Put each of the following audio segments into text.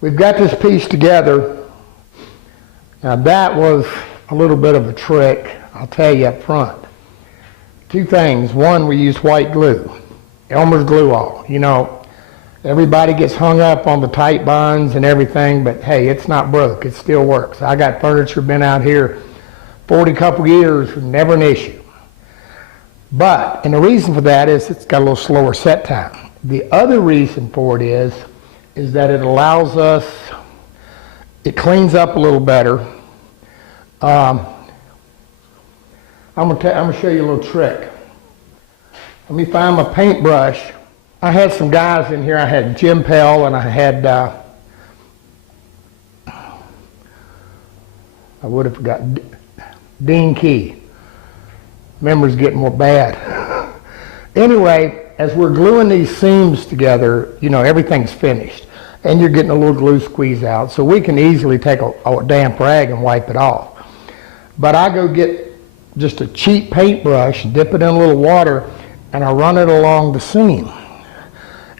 we've got this piece together. Now that was a little bit of a trick, I'll tell you up front. Two things. One, we used white glue, Elmer's glue all. You know, everybody gets hung up on the tight bonds and everything, but hey, it's not broke. It still works. I got furniture, been out here 40 couple years, never an issue. But, and the reason for that is it's got a little slower set time. The other reason for it is that it allows us, it cleans up a little better. I'm gonna show you a little trick. Let me find my paintbrush. I had some guys in here. I had Jim Pell and I had, I would have forgotten, Dean Key. Memory's getting more bad. Anyway, as we're gluing these seams together, you know, everything's finished. And you're getting a little glue squeeze out. So we can easily take a damp rag and wipe it off. But I go get just a cheap paintbrush, dip it in a little water, and I run it along the seam.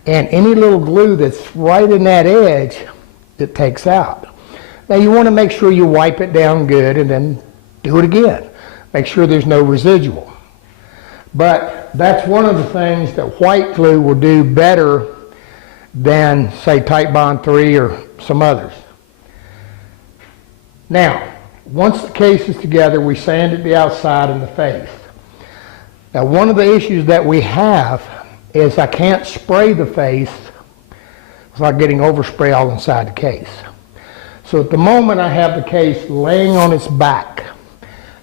And any little glue that's right in that edge, it takes out. Now you want to make sure you wipe it down good and then do it again. Make sure there's no residual. But that's one of the things that white glue will do better than, say, Titebond 3 or some others. Now, once the case is together, we sanded the outside and the face. Now, one of the issues that we have is I can't spray the face without getting overspray all inside the case. So at the moment, I have the case laying on its back,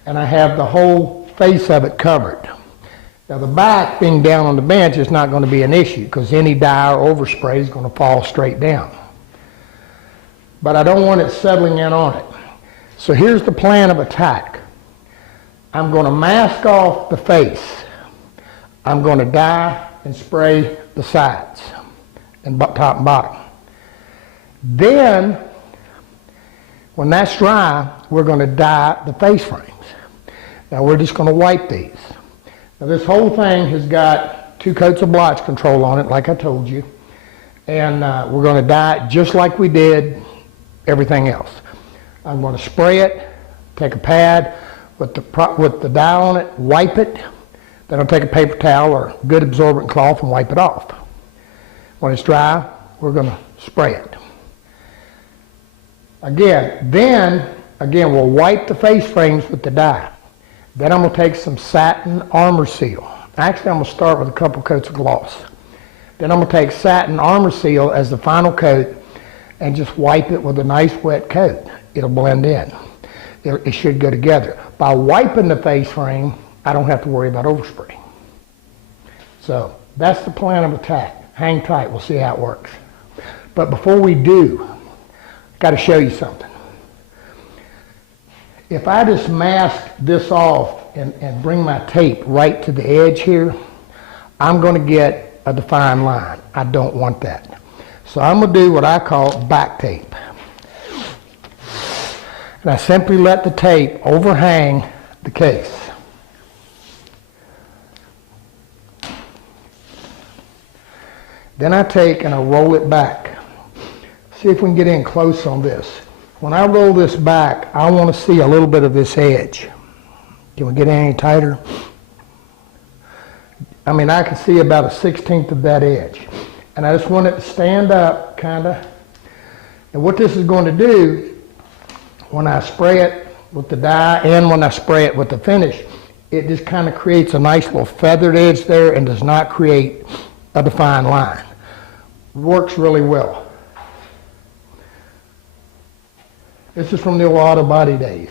and I have the whole face of it covered. Now, the back being down on the bench is not going to be an issue because any dye or overspray is going to fall straight down. But I don't want it settling in on it. So here's the plan of attack. I'm going to mask off the face. I'm going to dye and spray the sides and top and bottom. Then, when that's dry, we're going to dye the face frames. Now we're just going to wipe these. Now this whole thing has got 2 coats of blotch control on it, like I told you. And we're going to dye it just like we did everything else. I'm going to spray it, take a pad with the dye on it, wipe it. Then I'll take a paper towel or good absorbent cloth and wipe it off. When it's dry, we're going to spray it. Then we'll wipe the face frames with the dye. Then I'm going to take some satin armor seal. Actually, I'm going to start with a couple coats of gloss. Then I'm going to take satin armor seal as the final coat and just wipe it with a nice wet coat. It'll blend in. It should go together. By wiping the face frame, I don't have to worry about overspray. So that's the plan of attack. Hang tight, we'll see how it works. But before we do, I've got to show you something. If I just mask this off and bring my tape right to the edge here, I'm going to get a defined line. I don't want that. So I'm going to do what I call back tape. And I simply let the tape overhang the case. Then I take and I roll it back. See if we can get in close on this. When I roll this back, I want to see a little bit of this edge. Can we get any tighter? I mean, I can see about 1/16 of that edge. And I just want it to stand up, kind of. And what this is going to do, when I spray it with the dye and when I spray it with the finish, it just kind of creates a nice little feathered edge there and does not create a defined line. Works really well. This is from the old auto body days.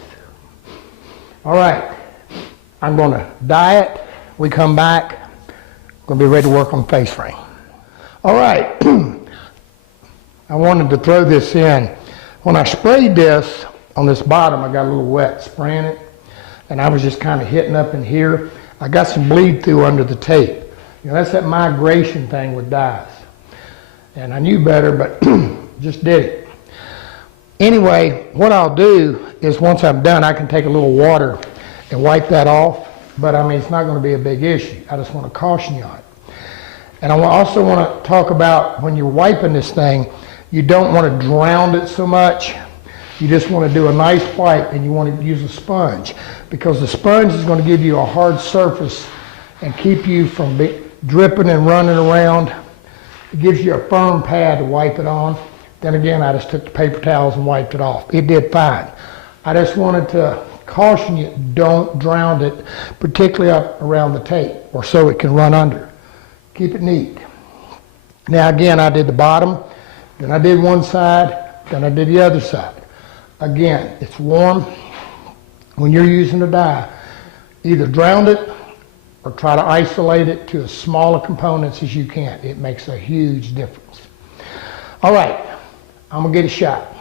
All right, I'm going to dye it. We come back, going to be ready to work on the face frame. All right, I wanted to throw this in. When I sprayed this on this bottom, I got a little wet spraying it, and I was just kind of hitting up in here. I got some bleed through under the tape. You know, that's that migration thing with dyes. And I knew better, but just did it. Anyway, what I'll do is once I'm done, I can take a little water and wipe that off. But I mean, it's not going to be a big issue. I just want to caution you on it. And I also want to talk about when you're wiping this thing, You don't want to drown it so much. You just want to do a nice wipe, and you want to use a sponge because the sponge is going to give you a hard surface and keep you from dripping and running around. It gives you a firm pad to wipe it on. Then again, I just took the paper towels and wiped it off. It did fine. I just wanted to caution you, don't drown it, particularly up around the tape, or so it can run under. Keep it neat. Now again, I did the bottom, then I did one side, then I did the other side. Again, it's warm. When you're using a die, either drown it or try to isolate it to as small a components as you can. It makes a huge difference. All right, I'm gonna get a shot.